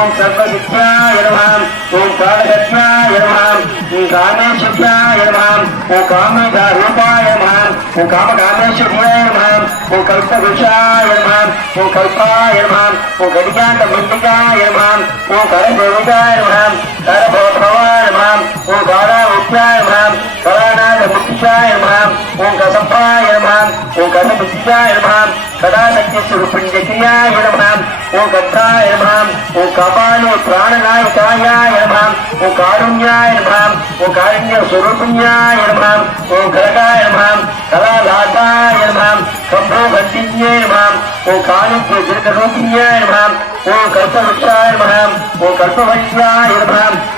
ओम सर्वशुक्राय नमः ओम कालशत्राय नमः ओम कामेशुक्राय नमः ओम कामधारूपाय नमः ओम कामकामेशुक्राय नमः ओम कल्पवृक्षाय नमः ओम कल्पाय नमः ओम घटिकान्तमृत्तिकाय नमः ओम करदेवताय नमः करभोभवाय नमः ओम कालामुख्याय नमः कला நமம் கரபோபவாய நமம் ஓம் காலாவுத்யாய நமம் கலாநாத முக்தியாய நமம் ஓம் கசப்பாய நமம் ஓம் கசபுத்தியாய நமம் கதாசக்தி சுருப்பிண்டியாய நமம் ஓம் கத்தாய நமம் ஓம் கபாலு பிராணநாயகாய நமம் ஓம் காருண்யாய நமம் ஓம் காருண்ய சுரூபியாய நமம் ஓம் கரகாய நமம் கலாதாத்தாய நமம் கம்போ கண்டியே நமம் ஓம் காலுக்கு திருக்கரூபியாய நமம் ఓ కల్పవృక్షాయమహం ఓ కల్పవృక్షాయ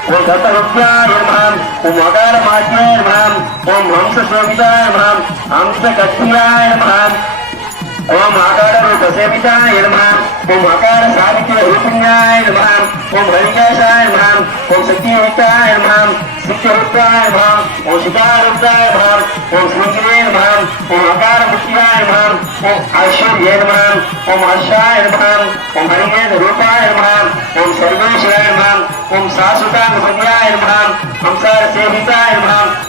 ఓ కల్పవృక్షాయ ఓ ఓం అకార మాత్రాయ మహాం ఓం హంస శోభితాయ ఓం ఆకార రూప సేవితాయ నమ ఓం ఆకార సావిత్ర రూపిణ్యాయ నమ ఓం హరికాశాయ నమ ఓం సత్యయుక్తాయ నమ సత్యరుద్రాయ నమ ఓం సుతారుద్రాయ నమ ఓం సూర్యే నమ ఓం అకార పుష్యాయ నమ ఓం ఐశ్వర్యే నమ ఓం హర్షాయ నమ ఓం హరిహేద రూపాయ నమ ఓం సర్వేశ్వరాయ నమ ఓం శాశ్వతాయ నమ హంసార సేవితాయ నమ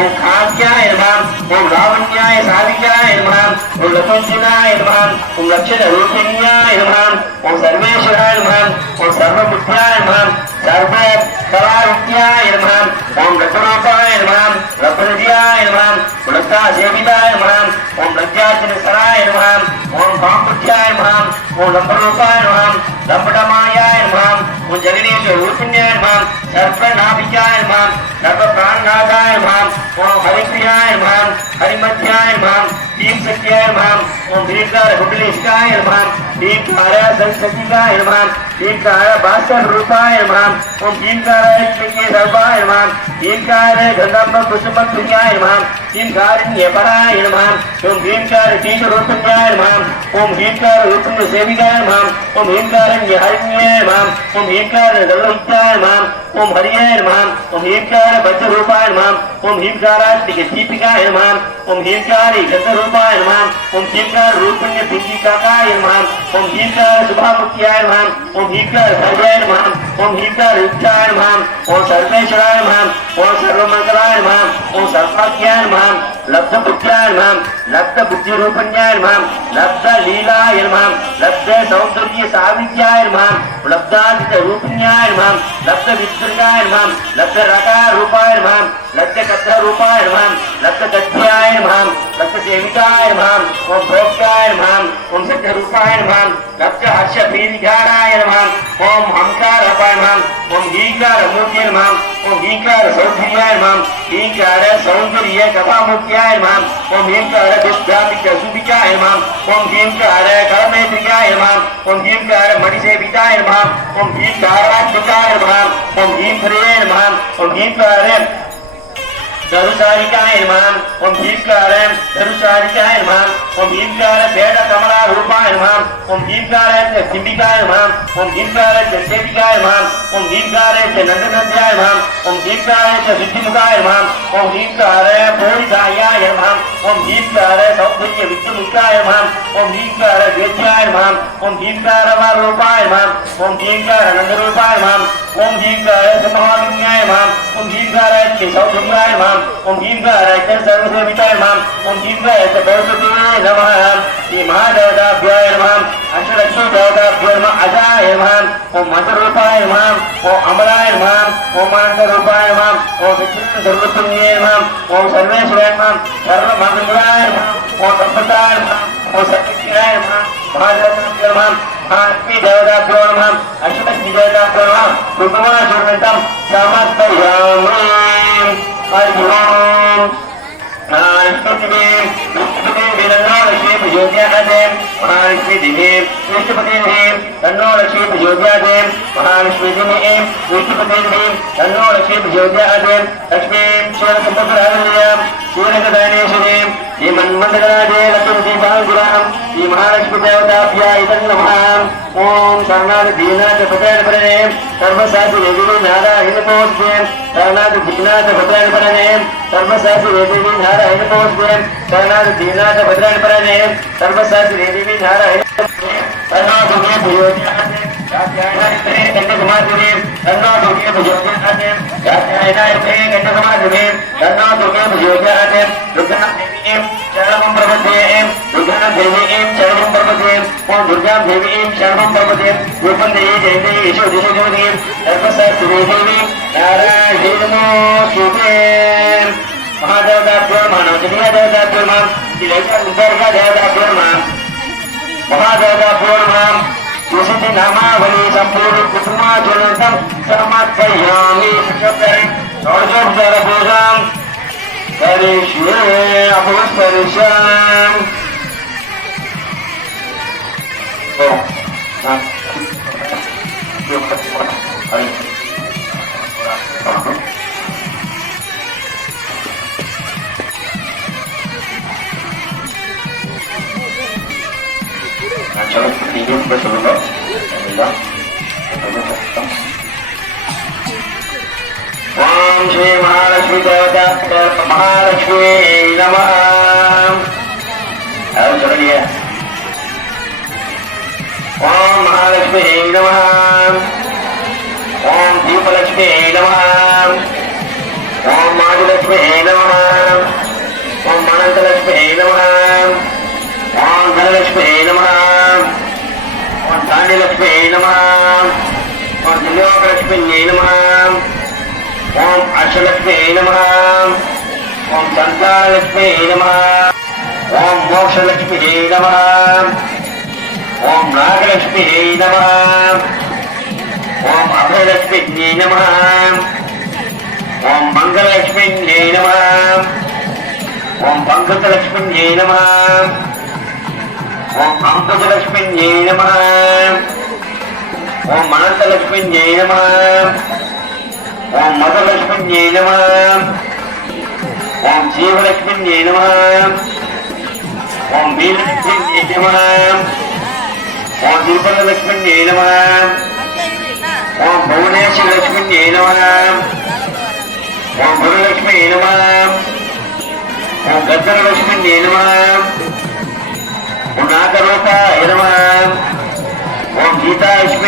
ఓం ఆజ్ఞాయ నమః. ఓం రావణ్యాయ సాధికాయ నమః. ఓం లతోచినాయ నమః. ఓం లక్షణ రూపిణ్యాయ నమః. ఓం సర్వేశ్వరాయ నమః. ఓం సర్వబుద్ధ్యాయ నమః. సర్వ కళావిద్యాయ నమః. ఓం రత్నరూపాయ నమః. రత్నజయాయ నమః. గుణస్థా సేవితాయ నమః. ఓం ప్రజ్ఞార్జున సరాయ నమః. ఓం కాంపుత్యాయ నమః. ఓం లంబరూపాయ నమః. లంబటమాయ ஓம் ஜெகதீஷ ரூபிண்யாய நமம் சர்ப்பநாபிகாய நமம் சர்வ பிராணநாதாய நமம் ஓம் ஹரிப்ரியாய நமம் टीम शक्ति का इरफान मुंबई का हुबली का इरफान टीम का आ रहा का इरफान टीम का आ रहा है रूपा इरफान और टीम का आ रहा रबा इरफान टीम का आ रहा पर कुछ पुष्पक दुनिया इरफान टीम का आ रही है बड़ा इरफान ओम भीम का टीम रूप क्या इरफान ओम भीम का रूप सेविका इरफान ओम भीम का रंग हरिण्य इरफान ओम भीम का दलोत्या इरफान ओम हरियाय नमः ओम हेमकार वज्ररूपाय नमः ओम हेमकाराय दीपिकाय ओम हेमकारी गंधरूपाय नमः ओम हेमकार रूपिण्य पिंगिकाकाय नमः ओम हेमकार शुभामुक्त्याय नमः ओम हेमकार सर्वाय नमः ओम हेमकार युक्ताय ओम सर्वेश्वराय नमः ओम सर्वमंगलाय नमः ओम सर्वाख्याय नमः लब्ध पुत्राय नमः लब्ध बुद्धि रूपण्याय नमः लब्ध लीलाय नमः लब्ध सौंदर्य सावित्याय नमः लब्धाधिक रूपिण्याय नम लब्ध विसर्गाय नम लब्ध रकार रूपाय नम लक्षकत्तरूपाय नमः लक्षकत्याय नमः लक्षसेविकाय नमः ओम भोक्ताय नमः ओम शक्ररूपाय नमः लक्षहर्षभीरिघाराय नमः ओम हमकारपाय नमः ओम हीकारमूर्तये नमः ओम हीकारसौन्दर्याय नमः हीकार सौन्दर्य कथामूर्त्याय नमः ओम हीकार दुष्टापिकसुभिकाय नमः ओम हीकार करमेत्रिकाय नमः ओम हीकार मणिसेविताय नमः ओम हीकारात्मकाय नमः ओम हीन्द्रिये नमः ओम हीकार சிம்பிகாய நமம் ஓம் ஈர்க்கார சேவிகாய நமம் ஓம் ஈர்க்கார நந்தநந்தியாய நமம் ஓம் ஈர்க்கார சுத்திமுகாய நமம் ஓம் ஈர்க்கார போரிதாயாய நமம் ஓம் ஈர்க்கார சௌந்தர்ய வித்துமுக்காய நமம் ஓம் ஈர்க்கார வேத்யாய நமம் ஓம் ஈர்க்கார ரூபாய நமம் ஓம் ஈர்க்கார நந்தரூபாய நமம் ஓம் ஈர்க்கார சுமஹாவின்யாய நமம் ஓம் ओम ईश्वराय चौथुमाय माम ओम ईश्वराय च सर्वदेवताय माम ओम ईश्वराय च भगवतीये नमः श्री महादेवताभ्याय नमः अष्टलक्ष्मी देवताभ्यो नमः अजाय नमः ओम मंत्ररूपाय नमः ओम अमलाय नमः ओम अनंतरूपाय नमः ओम विष्णु सर्वपुण्ये नमः ओम सर्वेश्वराय नमः सर्वमंगलाय नमः ओम संपदाय नमः ओम शक्तियाय नमः महादेवताभ्यो नमः అశ్వి దేవతాభ్యో నమ అశ్వశ్రీ దేవతాభ్యో నమ కుంకుమన చూడటం సమర్పయామి మహాలక్ష్మీదేవి విష్ణుపతిదేవి తన్నో లక్ష్మీ ప్రజోద్యాదేవి మహాలక్ష్మీదేవి విష్ణుపతిదేవి తన్నో లక్ష్మీ ప్రజోద్యాదేవి లక్ష్మీ శివన సంపత్తి ఈ మన్మండరాజే లక్ష్మీ బాంగురాం ఈ మహాలక్ష్మి దేవతాభ్య ఇదం నమః ఓం శరణాది దీనాథ భద్రాధిపరనే సర్వశాసి వేదిని నారాయణ పోస్తే శరణాది దీనాథ భద్రాధిపరనే సర్వశాసి వేదిని నారాయణ పోస్తే శరణాది దీనాథ భద్రాధిపరనే సర్వశాసి వేదిని నారాయణ సర్వాభుగే భయోజాతే యాత్యాయనాయతే గండకుమారుడే సర్వాభుగే భయోజాతే యాత్యాయనాయతే గండకుమారుడే సర్వాభుగే భయోజాతే దుర్గా దేవీం శరణం ప్రపద్యేం దుర్గా దేవీం శరణం ప్రపద్యేం ఓం దుర్గా దేవీం శరణం ప్రపద్యేం రూపం దేవి జయంతి యశో దిశోదేవి సర్వశాస్త్రి దేవి నారాయణో సుతే మహాదేవతాభ్యో నమః నవచనీయ దేవతాభ్యో నమః శ్రీలేఖ 이름 부르는 겁니다. ॐ श्री महालक्ष्मी देवता महालक्ष्मी नमः और चलिए ओम महालक्ष्मी नमः ओम दीपलक्ष्मी नमः ओम माधुलक्ष्मी नमः ओम अनंतलक्ष्मी नमः ओम धनलक्ष्मी नमः தாண்டிலட்சுமியை நம ஓம் துரியோகலட்சுமியை நம ஓம் அஷ்டலட்சுமியை நம ஓம் சந்தாலட்சுமியை நம ஓம் மோட்சலட்சுமியை நம ஓம் நாகலட்சுமியை நம ஓம் அபயலட்சுமியை நம ஓம் மங்களலட்சுமியை நம ஓம் பங்குத்தலட்சுமியை நம ஓம் அம்புஜலட்சுமி ஜெய நம. ஓம் மனந்தலட்சுமி ஜெய நம. ஓம் மதலட்சுமி ஜெய நம. ஓம் ஜீவலட்சுமி ஜெய நம. ஓம் வீரலட்சுமி ஜெய நம. ஓம் திருப்பதலட்சுமி ஜெய நம. ஓம் புவனேஸ்வர லட்சுமி ஜெய நம. ஓம் குருலட்சுமி நம. ஓம் கத்தரலட்சுமி ஜெய நம.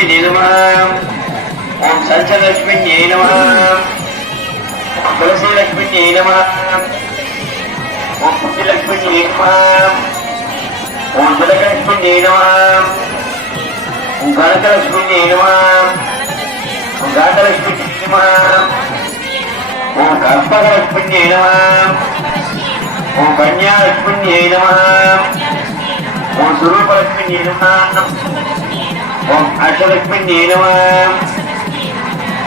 சரஸ்வதி நமம் ஓம் சஞ்சலட்சுமி நமம் துளசிலட்சுமி நமம் ஓம் புத்திலட்சுமி நமம் ஓம் ஜலகலட்சுமி நமம் ஓம் கனகலட்சுமி நமம் ஓம் காந்தலட்சுமி நமம் ஓம் கற்பகலட்சுமி நமம் ஓம் கன்யாலட்சுமி நமம் ஓம் சுரூபலட்சுமி நமம் അഷ്ടലക്ഷ്മിഞ്ഞേ നമ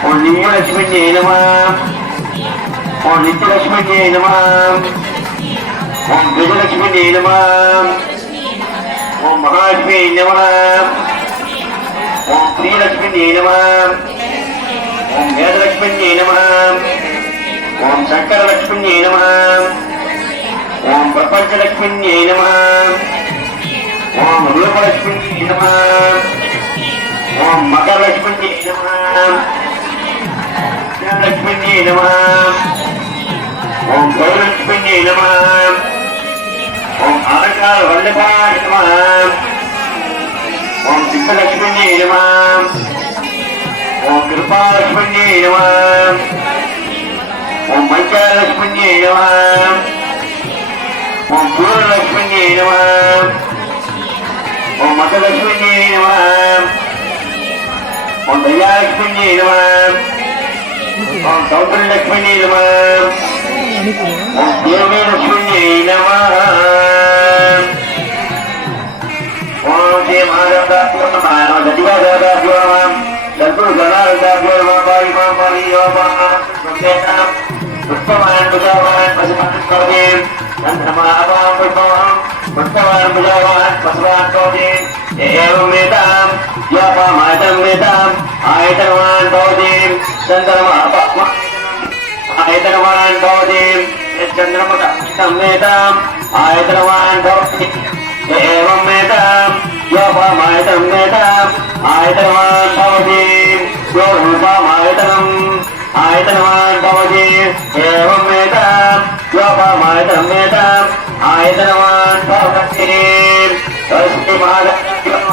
ഒളിഞ്ഞലക്ഷ്മിഞ്ഞേ നമ ഒളിച്ചലക്ഷ്മിഞ്ഞേ നമ ഓം ഗജലക്ഷ്മിഞ്ഞേ നമ ഓം മഹാലക്ഷ്മി നമ ഓം ശ്രീലക്ഷ്മിഞ്ഞേ നമ ഓം വേദലക്ഷ്മിഞ്ഞേ നമ ഓം ശങ്കരലക്ഷ്മിഞ്ഞേ നമ ഓം പ്രപഞ്ചലക്ഷ്മിഞ്ഞേ നമ ഓം രൂപലക്ഷ്മിഞ്ഞേ നമ ஓம் மகலட்சுமி லட்சுமி நம. ஓம் கௌலட்சுமி நம. ஓம் ஆனக்கால் வல்லபா நம. ஓம் சிம்மலட்சுமி நம. ஓம் கிருபாலட்சுமி நம. ஓம் மஞ்சலட்சுமி நம. ஓம் பூரலட்சுமி நம. ஓம் மகலட்சுமி நம. Bertawan, bertawan, pasukan kau di, dan nama apa pertawan? Bertawan, bertawan, pasukan kau di, dia meminta. యపమతమృతం ఆయతమాన్ భవతి ఆయతమాన్ భవతి చంద్రమత సంవేతాం ఆయతమాన్ భవతి ఏవం మేతాం యోపమాయతం మేతాం ఆయతమాన్ భవతి యో రూపమాయతనం ఆయతనవాన్ యోపమాయతం మేతాం ఆయతనవాన్ స్వస్తి మహాదేవ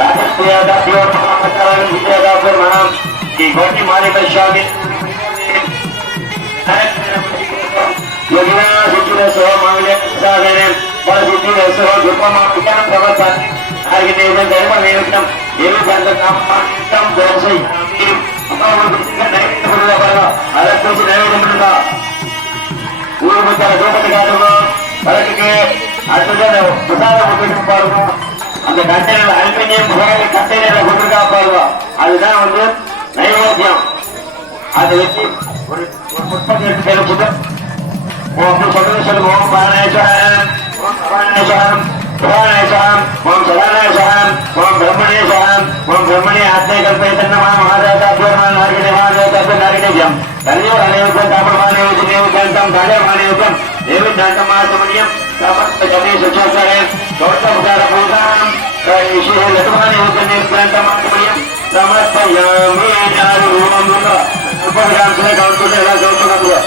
महादेवताभ्यर्महाजमादगेर्मः लक्ष्मीगणदेवताभ्यर्मः साक्षात्यादाभ्योर्महामकरान् श्री कोटि मालिक स्वामी योगिना सिद्धिने सह मांगल्य साधने बल सिद्धिने सह धूपमापिकां प्रवचन आर्गिनेवं धर्म नियुक्तं एवं संतकामं दोषै अपावृत्तिका नैवेद्य पुरुष बल अलक्ष्य नैवेद्य पुरुष ஊர் மச்சார தூபத்தை காட்டணும் வழக்குக்கு அடுத்தது பிரசாத முக்கியம் பாருங்க அந்த கண்டெய்னர் அலுமினியம் புகையில கண்டெய்னர்ல கொண்டிருக்கா பாருங்க அதுதான் வந்து நைவேத்தியம் அதை வச்சு ஒரு ஒரு புஷ்பம் எடுத்து கையில போட்டு ஓம் சொல்றது சொல்லுங்க ஓம் பாரணேஸ்வரம் ஓம் பவானேஸ்வரம் புராணேஸ்வரம் ஓம் சதானேஸ்வரம் ஓம் பிரம்மணேஸ்வரம் ஓம் பிரம்மணே ஆத்மே கல்பே தன்னமா மகாதேவதாபியமான நாரிகணே மகாதேவதாபிய நாரிகணேயம் தனியோ அனைவருக்கும் தமிழ்மானேவதி நேவுகந்தம் தாடமானேவகம் தேவிதாண்டமாசமணியம் సమస్త గణేష్ ఉపాసాలయం గౌతమకార పూజానం శ్రీ లక్ష్మణి ఉంటుంది ప్రాంతమాత్మయం సమర్పయామి నారు రూపంలో ఉపగ్రాంతులే కాకుండా ఎలా గౌతమంలో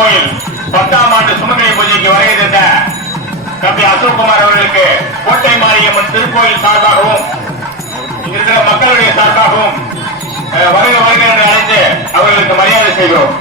கோயில் பத்தாம் ஆண்டு சுமங்கலி பூஜைக்கு வருகை தந்த தம்பி அசோக்குமார் அவர்களுக்கு கோட்டை மாரியம்மன் திருக்கோயில் சார்பாகவும் இங்க இருக்கிற மக்களுடைய சார்பாகவும் அஹ், வருக வருக என்று அழைத்து அவர்களுக்கு மரியாதை செய்கிறோம்.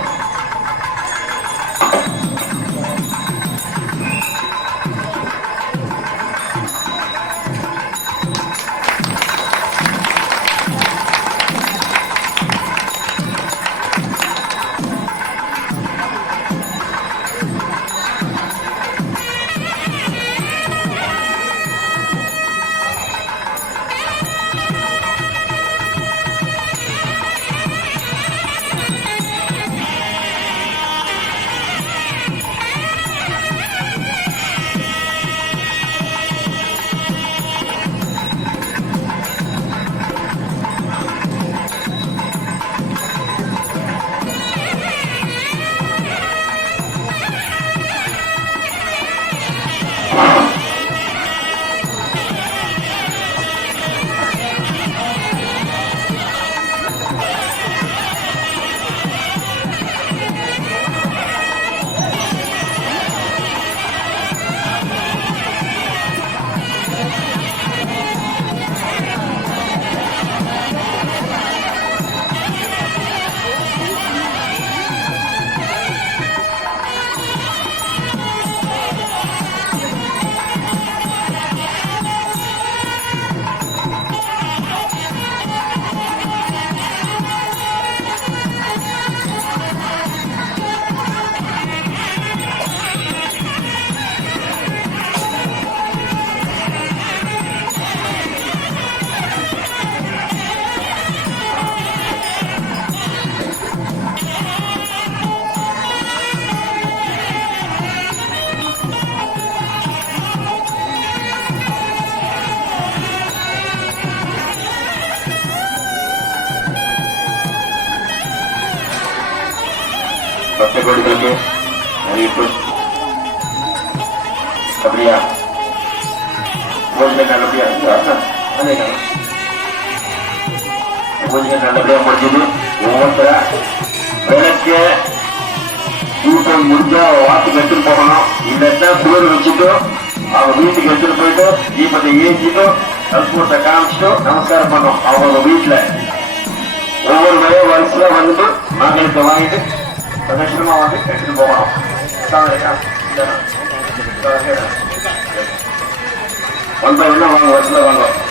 அப்படியா பூஜை நல்லபடியா இருக்கு பூஜை நல்லபடியா முடிஞ்சது ஒவ்வொருத்தரா விளக்க கூட்டம் முடிஞ்சா வாக்கு எடுத்துட்டு போகணும் இல்லைன்னா சுவர் வச்சுட்டு அவங்க வீட்டுக்கு எடுத்துட்டு போயிட்டு தீபத்தை ஏற்றிட்டு கற்பூரத்தை காமிச்சிட்டு நமஸ்காரம் பண்ணோம் அவங்க வீட்டுல ஒவ்வொரு முறையும் வரிசையா வந்துட்டு மகளுக்கு வாங்கிட்டு சந்தோஷமா வந்து எடுத்துட்டு போகணும் அதான் இருக்கா? இந்தாண்ணா. இதோ இருக்கேண்ணா. வந்த உடனே வாங்க வரிசையில வாங்க அவசரப்படாதீங்க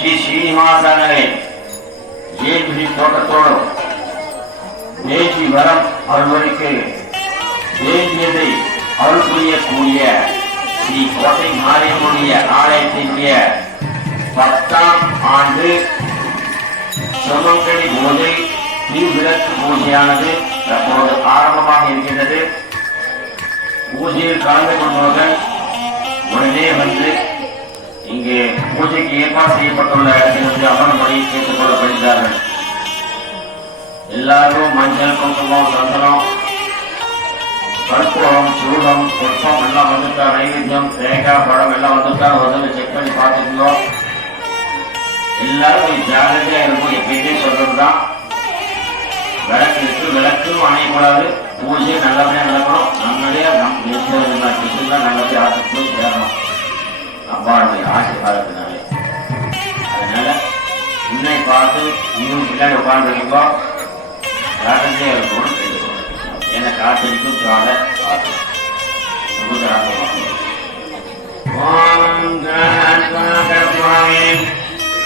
இல்ல ஸ்ரீ ஸ்ரீனிவாசனே ஏற்றி தோட்டத்தோடு தேசி வரம் அருள்வருக்கு வேண்டியதை அருள் புரியக்கூடிய ஸ்ரீ கோட்டை மாரியம்முடைய ஆலயத்தினுடைய பத்தாம் ஆண்டு சுமங்கலி பூஜை திருவிளக்கு பூஜையானது தற்போது ஆரம்பமாக இருக்கின்றது பூஜையில் கலந்து கொண்டவர்கள் உடனே வந்து இங்கே பூஜைக்கு ஏற்பாடு செய்யப்பட்டுள்ள இடத்திலிருந்து அமர்மொழி கேட்டுக் கொள்ளப்படுகிறார்கள். எல்லாரும் மஞ்சள் குங்குமம் சந்தனம் கற்பூரம் சூடம் புஷ்பம் எல்லாம் வந்துட்டா நைவேத்தியம் தேங்காய் பழம் எல்லாம் வந்துட்டா முதல்ல செக் பண்ணி பார்த்துருந்தோம் எல்லாரும் கொஞ்சம் ஜாகிரதையா இருக்கும் எப்பயுமே சொல்றதுதான். விளக்கு இருக்கு விளக்கும் அணையக்கூடாது. பூஜை நல்லபடியாக நடக்கணும். நம்மளே நம் கிருஷ்ணன் நல்லபடியாக ஆசை போய் சேரணும். அம்பாளுடைய ஆசீர்வாதத்தினாலே அதனால இன்னை பார்த்து இன்னும் பின்னாடி உட்காந்துருக்கீங்கோ ஜாகிரதையா இருக்கணும்னு கேட்டுக்கோங்க ஏன்னா காத்தடிக்கும் ஜால காத்து ரொம்ப ஜாக்கிரமா ஓம் கணபதி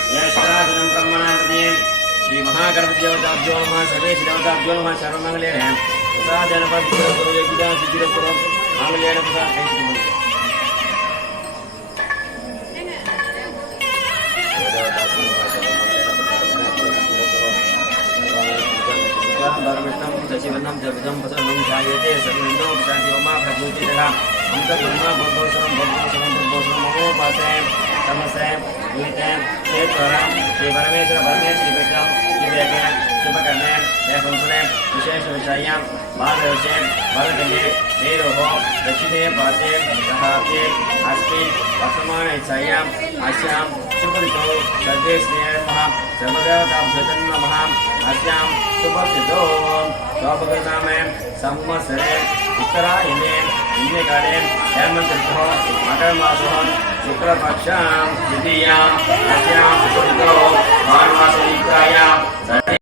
यशासनं ब्रह्मणापतिं श्रीमहागणपतिदेवताभ्यो नमः सर्वे श्रीदेवताभ्यो नमः सर्वमङ्गलेन तथा जनपदपुरो यज्ञा सिद्धिरपुरो मङ्गलेन तथा भूतजीवनं द्रविदं प्रसन्नं जायते सर्वेन्द्रोपशान्ति मम प्रज्योतिरः अन्तगुणं भगवसरं भगवसरं भगवसरं ममोपासे तमसे भूते चेत्वरं श्रीपरमेश्वर परमेश्वर श्रीकृष्णं श्रीवेगे शुभकर्णे जयसंसुरे विशेषविषयां बालविषये भरतने मेरोः दक्षिणे पार्श्वे सहाते अस्ति वर्तमानविषयाम् अस्यां शुभऋतौ सर्वे स्नेहः सर्वदेवताभ्यतं नमः अस्यां शुभऋतौ शोभकृतामे संवत्सरे उत्तरायणे पुण्यकाले हेमन्तऋतुः मकरमासः शुक्लपक्षां द्वितीयाम् अस्यां शुभऋतौ माघमासे